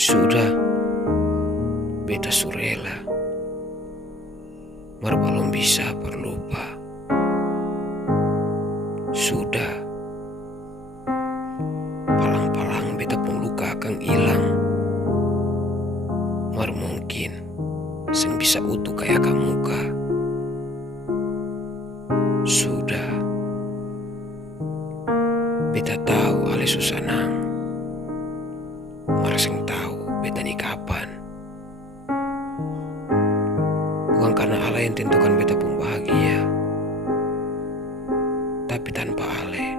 Sudah, beta surela, mar belum bisa berlupa. Sudah, palang-palang beta pun luka akan hilang. Mar mungkin seng bisa utuh kayak muka. Sudah, beta tahu ale susah nang. Mar seng tahu beta ni kapan. Bukan karena Allah yang tentukan beta pun bahagia, tapi tanpa Ale,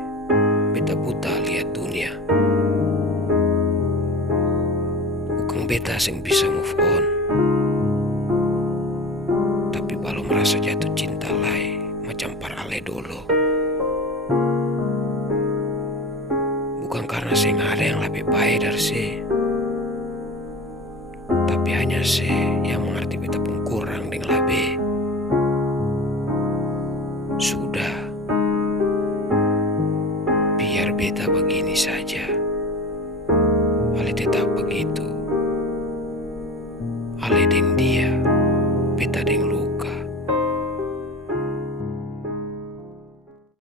beta buta lihat dunia. Bukan beta sing bisa move on, tapi baru merasa jatuh cinta lai macam par Ale dulu. Bukan karena sing ada yang lebih baik dari si, tapi hanya si yang mengerti beta pun kurang dengan lebih. Sudah, biar beta begini saja. Ale tetap begitu. Ale deng dia, beta deng lu.